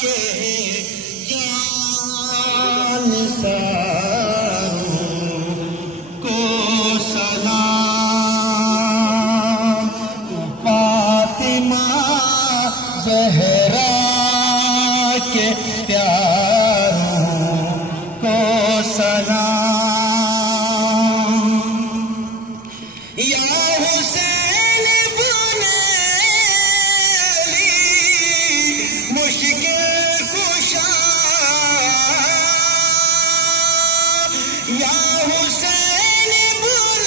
کے جان ساروں کو سلام، فاطمہ زہرا کے پیاروں کو سلام، یا حسین بن علی مشکل کشا، یا حسین بن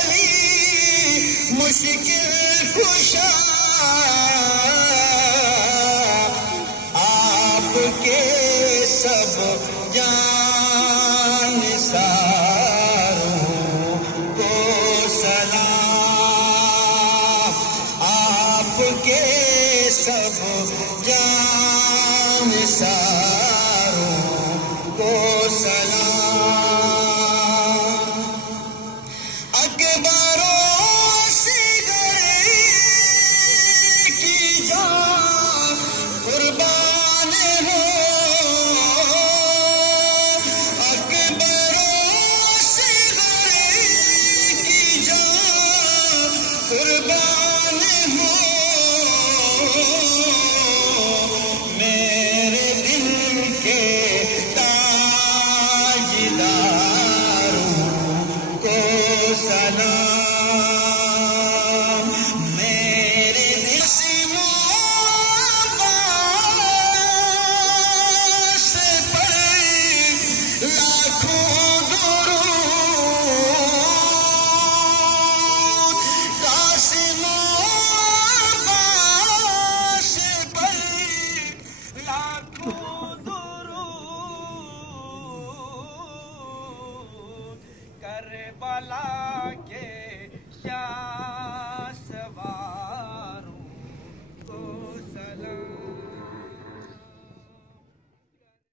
علی مشکل کشا، آپ کے سب جان ساروں کو سلام، آپ کے سب جان ساروں کو سلام، اکبر و اصغر کی جان قربان ہو، اکبر و اصغر کی جان قربان ہو، میرے دل کے تاجداروں کو سلام، میرے نسیم و عباس پر لاکھوں درود، قاسم و عباس پر لاکھوں درود، کربلا کے شاہ